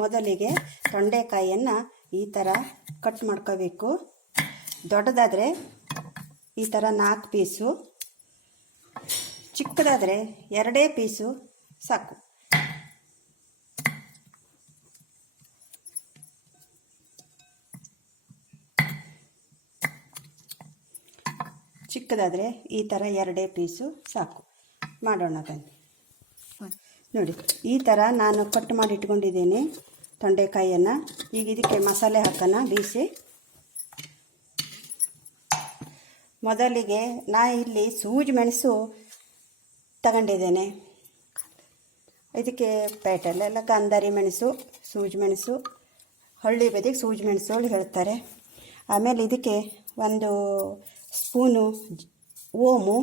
ಮೊದಲಿಗೆ ತೊಂಡೆಕಾಯಿಯನ್ನು ಈ ಥರ ಕಟ್ ಮಾಡ್ಕೋಬೇಕು. ದೊಡ್ಡದಾದರೆ ಈ ಥರ 4 ಪೀಸು, ಚಿಕ್ಕದಾದರೆ 2 ಪೀಸು ಸಾಕು. ಚಿಕ್ಕದಾದರೆ ಈ ಥರ 2 ಪೀಸು ಸಾಕು. ಮಾಡೋಣ ಬನ್ನಿ. ನೋಡಿ, ಈ ಥರ ನಾನು ಕಟ್ ಮಾಡಿ ಇಟ್ಕೊಂಡಿದ್ದೀನಿ ತೊಂಡೆಕಾಯಿಯನ್ನು. ಈಗ ಇದಕ್ಕೆ ಮಸಾಲೆ ಹಾಕೋಣ ಬೀಸಿ. ಮೊದಲಿಗೆ ಇಲ್ಲಿ ಸೂಜಿ ಮೆಣಸು ತಗೊಂಡಿದ್ದೇನೆ. ಇದಕ್ಕೆ ಪೇಟೆಲ್ಲೆಲ್ಲ ಗಾಂಧಾರಿ ಮೆಣಸು, ಸೂಜಿ ಮೆಣಸು, ಹಳ್ಳಿ ಬದಿಗೆ ಸೂಜಿ ಮೆಣಸು ಹೇಳ್ತಾರೆ. ಆಮೇಲೆ ಇದಕ್ಕೆ 1 ಸ್ಪೂನು ಓಮು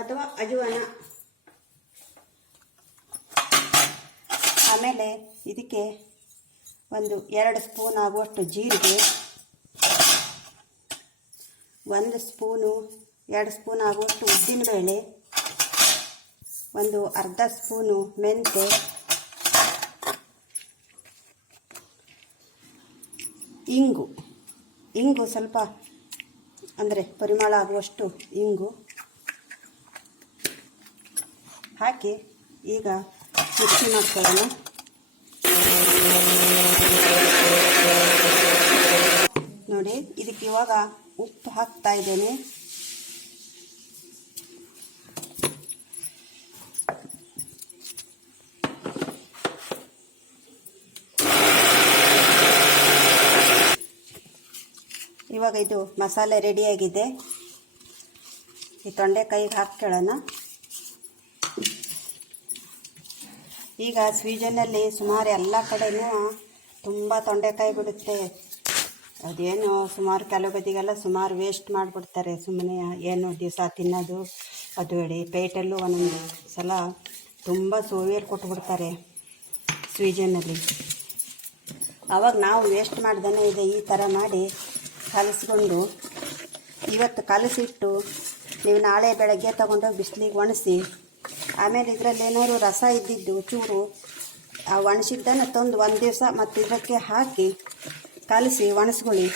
ಅಥವಾ ಅಜವಾನ, ಆಮೇಲೆ ಇದಕ್ಕೆ 2 ಸ್ಪೂನ್ ಆಗುವಷ್ಟು ಜೀರಿಗೆ, 1 ಸ್ಪೂನು 2 ಸ್ಪೂನ್ ಆಗುವಷ್ಟು ಉದ್ದಿನಬೇಳೆ, 1/2 ಸ್ಪೂನು ಮೆಂತೆ, ಇಂಗು ಸ್ವಲ್ಪ ಅಂದರೆ ಪರಿಮಳ ಆಗುವಷ್ಟು ಇಂಗು ಹಾಕಿ ಈಗ ಮಿಕ್ಸಿ ಮಾಡ್ಕೊಳ್ಳೋಣ. ನೋಡಿ, ಇದಕ್ಕೆ ಇವಾಗ ಉಪ್ಪು ಹಾಕ್ತಾ ಇದ್ದೇನೆ. ಇವಾಗ ಇದು ಮಸಾಲೆ ರೆಡಿಯಾಗಿದೆ. ಈ ತೊಂಡೆಕಾಯಿಗೆ ಹಾಕ್ಕೊಳ್ಳೋಣ. ಈಗ ಸ್ವೀಡನ್ನಲ್ಲಿ ಸುಮಾರು ಎಲ್ಲ ಕಡೆಯೂ ತುಂಬ ತೊಂಡೆಕಾಯಿ ಬಿಡುತ್ತೆ. ಅದೇನು ಸುಮಾರು ಕೆಲವು ಬದಿಗೆಲ್ಲ ಸುಮಾರು ವೇಸ್ಟ್ ಮಾಡಿಬಿಡ್ತಾರೆ. ಸುಮ್ಮನೆ ಏನು ದಿವಸ ತಿನ್ನೋದು ಅದು ಹೇಳಿ ಪೇಟೆಲ್ಲೂ ಒಂದೊಂದು ಸಲ ತುಂಬ ಸೋವಿಯರ್ ಕೊಟ್ಬಿಡ್ತಾರೆ ಸ್ವೀಡನ್ನಲ್ಲಿ. ಆವಾಗ ನಾವು ವೇಸ್ಟ್ ಮಾಡ್ದೇ ಇದೆ ಈ ಥರ ಮಾಡಿ ಕಲಸ್ಕೊಂಡು ಇವತ್ತು ಕಲಸಿಟ್ಟು ನೀವು ನಾಳೆ ಬೆಳಗ್ಗೆ ತಗೊಂಡೋಗಿ ಬಿಸಿಲಿಗೆ ಒಣಸಿ, ಆಮೇಲೆ ಇದರಲ್ಲಿ ಏನಾದ್ರು ರಸ ಇದ್ದಿದ್ದು ಚೂರು ಆ ಒಣಸಿದ್ದನ್ನು ತಂದು 1 ದಿವಸ ಮತ್ತು ಇದಕ್ಕೆ ಹಾಕಿ ಕಲಸಿ ಒಣಸ್ಕೊಳ್ಳಿ.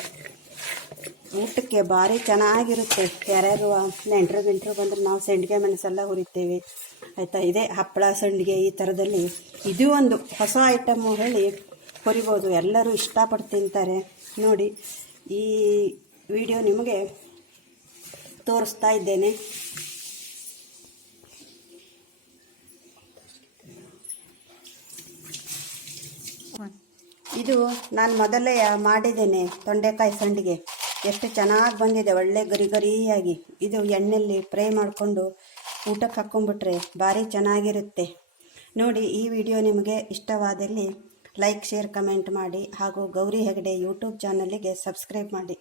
ಊಟಕ್ಕೆ ಭಾರಿ ಚೆನ್ನಾಗಿರುತ್ತೆ. ಯಾರ್ಯಾರು ನೆಂಟರು ಬಂದರೆ ನಾವು ಸಂಡಿಗೆ ಮೆಣಸೆಲ್ಲ ಹುರಿತೇವೆ ಆಯಿತಾ. ಇದೇ ಹಪ್ಪಳ ಸಂಡಿಗೆ ಈ ಥರದಲ್ಲಿ ಇದು ಒಂದು ಹೊಸ ಐಟಮ್ಮು ಹೇಳಿ ಹುರಿಬೋದು. ಎಲ್ಲರೂ ಇಷ್ಟಪಟ್ಟು ತಿಂತಾರೆ. ನೋಡಿ, ಈ ವಿಡಿಯೋ ನಿಮಗೆ ತೋರಿಸ್ತಾ ಇದ್ದೇನೆ. ಇದು ನಾನು ಮೊದಲೇ ಮಾಡಿದ್ದೇನೆ ತೊಂಡೆಕಾಯಿ ಸಂಡಿಗೆ. ಎಷ್ಟು ಚೆನ್ನಾಗಿ ಬಂದಿದೆ, ಒಳ್ಳೆ ಗರಿಯಾಗಿ. ಇದು ಎಣ್ಣೆಯಲ್ಲಿ ಫ್ರೈ ಮಾಡಿಕೊಂಡು ಊಟಕ್ಕೆ ಹಾಕ್ಕೊಂಡ್ಬಿಟ್ರೆ ಭಾರಿ ಚೆನ್ನಾಗಿರುತ್ತೆ. ನೋಡಿ, ಈ ವಿಡಿಯೋ ನಿಮಗೆ ಇಷ್ಟವಾದಲ್ಲಿ ಲೈಕ್, ಶೇರ್, ಕಮೆಂಟ್ ಮಾಡಿ. ಹಾಗೂ ಗೌರಿ ಹೆಗಡೆ ಯೂಟ್ಯೂಬ್ ಚಾನಲಿಗೆ ಸಬ್ಸ್ಕ್ರೈಬ್ ಮಾಡಿ.